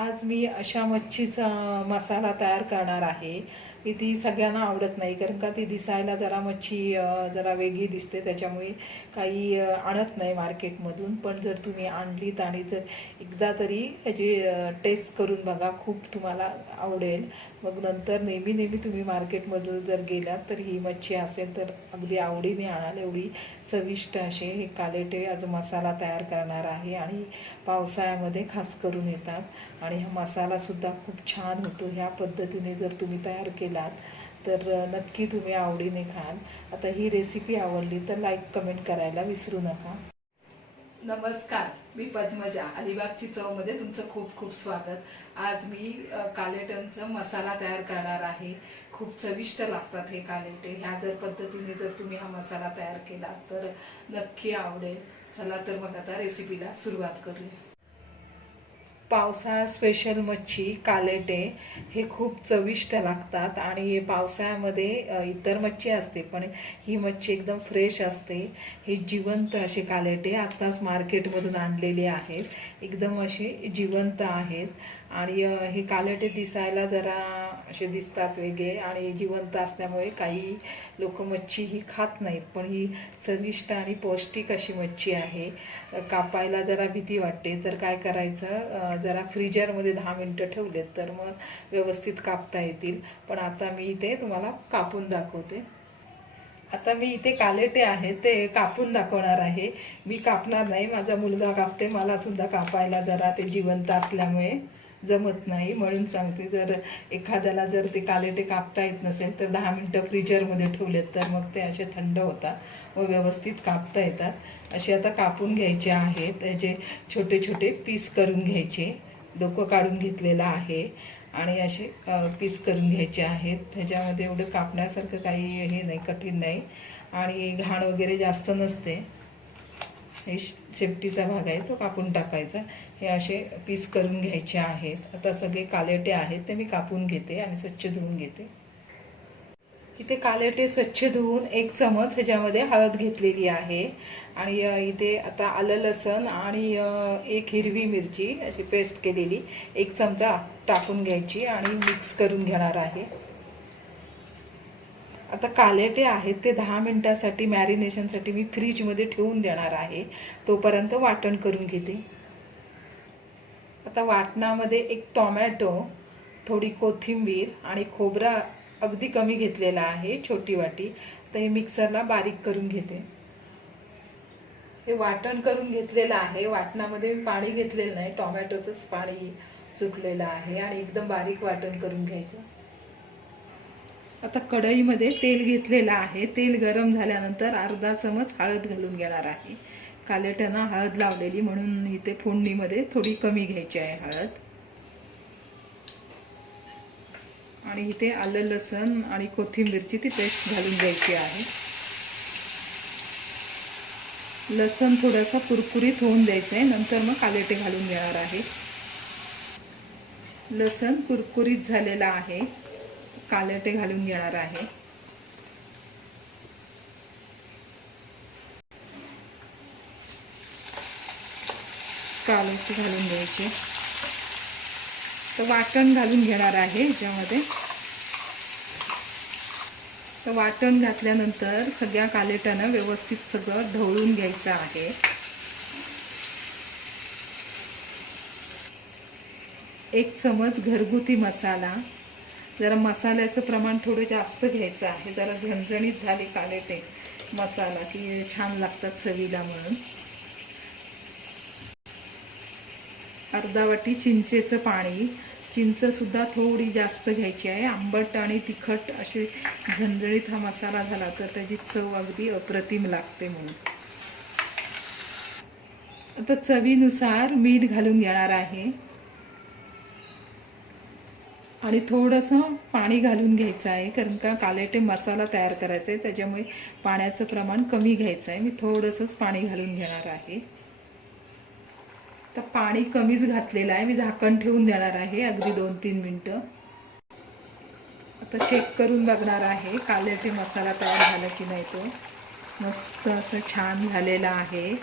आज मी अशा मच्छीचा मसाला तयार करणार आहे. की ती सगळ्यांना आवडत नाही कारण का ती दिसायला जरा मच्छी जरा वेगळी दिसते त्याच्यामुळे काही आणत नाही मार्केटमधून. पण जर तुम्ही आणलीत आणि जर एकदा तरी ह्याची टेस्ट करून बघा खूप तुम्हाला आवडेल. मग नंतर नेहमी नेहमी तुम्ही मार्केटमधून जर गेलात तर ही मच्छी असेल तर अगदी आवडीने आणाल. एवढी चविष्ट असे हे कालेटे आज मसाला तयार करणार आहे आणि पावसाळ्यामध्ये खास करून येतात. आणि हा मसालासुद्धा खूप छान होतो. ह्या पद्धतीने जर तुम्ही तयार केलात तर नक्की तुम्ही आवडीने खाल. आता ही रेसिपी आवडली तर लाईक कमेंट करायला विसरू नका. नमस्कार मी पद्मजा. अलिबागची चवमध्ये तुमचं खूप खूप स्वागत. आज मी कालेटनचं मसाला तयार करणार आहे. खूप चविष्ट लागतात हे कालेटे. ह्या जर पद्धतीने जर तुम्ही हा मसाला तयार केला तर नक्की आवडेल. चला तर मग आता रेसिपीला सुरुवात करूया. पावसाळा स्पेशल मच्छी कालेटे हे खूप चविष्ट लागतात आणि हे पावसाळ्यामध्ये इतर मच्छी असते पण ही मच्छी एकदम फ्रेश असते. हे जिवंत असे कालेटे आत्ताच मार्केटमधून आणलेले आहेत. एकदम असे जिवंत आहेत. आणि हे कालेटे दिसायला जरा असे दिसतात वेगळे आणि जिवंत असल्यामुळे काही लोक मच्छी ही खात नाहीत पण ही चविष्ट आणि पौष्टिक अशी मच्छी आहे. कापायला जरा भीती वाटते. तर काय करायचं? जरा फ्रीजरमध्ये दहा मिनटं ठेवलेत तर मग व्यवस्थित कापता येतील. पण आता मी इथे तुम्हाला कापून दाखवते. आता मी इथे कालेटे आहे ते कापून दाखवणार आहे. मी कापणार नाही माझा मुलगा कापते मला सुद्धा कापायला जरा ते जिवंत असल्यामुळे. जमत नाही. म्हणून सांगते जर एखाद्याला जर ते कालेटे कापता येत नसेल तर दहा मिनटं फ्रीजरमध्ये ठेवलेत तर मग ते असे थंड होतात व व्यवस्थित कापता येतात. असे आता कापून घ्यायचे आहेत. त्याचे छोटे छोटे पीस करून घ्यायचे. डोकं काढून घेतलेलं आहे आणि असे पीस करून घ्यायचे आहेत. त्याच्यामध्ये एवढं कापण्यासारखं काही हे नाही कठीण नाही. आणि घाण वगैरे जास्त नसते. हे शेपटीचा भाग आहे तो कापून टाकायचा. हे असे पीस करून घ्यायचे आहेत. आता सगळे कालेटे आहेत ते मी कापून घेते आणि स्वच्छ धुवून घेते. इथे कालेटे स्वच्छ धुवून एक चमच ह्याच्यामध्ये हळद घेतलेली आहे. आणि इथे आता आलं लसण आणि एक हिरवी मिरची अशी पेस्ट केलेली. एक चमचा टाकून घ्यायची आणि मिक्स करून घेणार आहे. आता कालेटे आहेत ते दहा मिनटासाठी मॅरिनेशनसाठी मी फ्रीजमध्ये ठेवून देणार आहे. तोपर्यंत वाटण करून घेते. आता वाटणामध्ये एक टोमॅटो थोडी कोथिंबीर आणि खोबरा अगदी कमी घेतलेला आहे छोटी वाटी. तर हे मिक्सरला बारीक करून घेते. हे वाटण करून घेतलेलं आहे. वाटणामध्ये मी पाणी घेतलेलं नाही. टोमॅटोचंच पाणी सुटलेलं आहे आणि एकदम बारीक वाटण करून घ्यायचं. आता कढईमध्ये तेल घेतलेलं आहे. तेल गरम झाल्यानंतर अर्धा चमच हळद घालून घेणार आहे. कालेट्यानं हळद लावलेली म्हणून इथे फोडणीमध्ये थोडी कमी घ्यायची आहे हळद. आणि इथे आलं लसण आणि कोथिंबीरची ती पेस्ट घालून द्यायची आहे. लसण थोडासा कुरकुरीत होऊन द्यायचं आहे. नंतर मग कालेटे घालून घेणार आहे. लसण कुरकुरीत झालेला आहे. कालेटे घालून घेणार आहे. कालटे घालून द्यायचे तर वाटण घालून घेणार आहे याच्यामध्ये. तर वाटण घातल्यानंतर सगळ्या कालेटानं व्यवस्थित सगळं ढवळून घ्यायचं आहे. एक चमच घरगुती मसाला. जरा मसाल्याचं प्रमाण थोडं जास्त घ्यायचं आहे. जरा झणझणीत झाले कालेटे मसाला की छान लागतात चवीला म्हणून. अर्धा वाटी चिंचेचं पाणी. चिंचसुद्धा थोडी जास्त घ्यायची आहे. आंबट आणि तिखट असे झणझणीत हा मसाला झाला तर त्याची चव अगदी अप्रतिम लागते म्हणून. आता चवीनुसार मीठ घालून घेणार आहे. आणि थोडंसं पाणी घालून घ्यायचं आहे कारण का कालेटे मसाला तयार करायचा आहे त्याच्यामुळे पाण्याचं प्रमाण कमी घ्यायचं आहे. मी थोडंसंच पाणी घालून घेणार आहे. तर पाणी कमीच घातलेलं आहे. मी झाकण ठेवून देणार आहे अगदी दोन तीन मिनटं. आता चेक करून बघणार आहे कालेटे मसाला तयार झाला की नाही तो. मस्त असं छान झालेला आहे.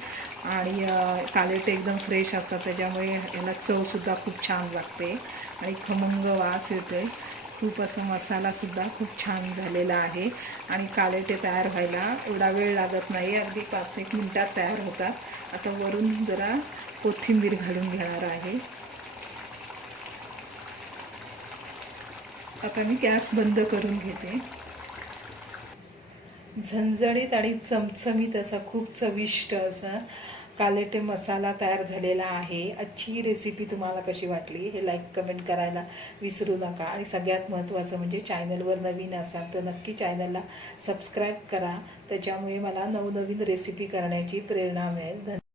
आणि कालेटे एकदम फ्रेश असतात त्याच्यामुळे याला चवसुद्धा खूप छान लागते. आणि खमंग वास येतोय. खूप असं मसालासुद्धा खूप छान झालेला आहे. आणि कालेटे तयार व्हायला एवढा वेळ लागत नाही. अगदी पाच एक मिनटात तयार होतात. आता वरून जरा कोथिंबीर घालून घेणार आहे. आता मी गॅस बंद करून घेते. झणझणीत आणि चमचमीत असा खूप चविष्ट असा कालेटे मसाला तयार झालेला आहे. आजची रेसिपी तुम्हाला कशी वाटली हे लाईक कमेंट करायला विसरू नका. आणि सगळ्यात महत्त्वाचं म्हणजे चॅनलवर नवीन असाल तर नक्की चॅनलला सबस्क्राईब करा. त्याच्यामुळे मला नवनवीन रेसिपी करण्याची प्रेरणा मिळेल. धन्यवाद.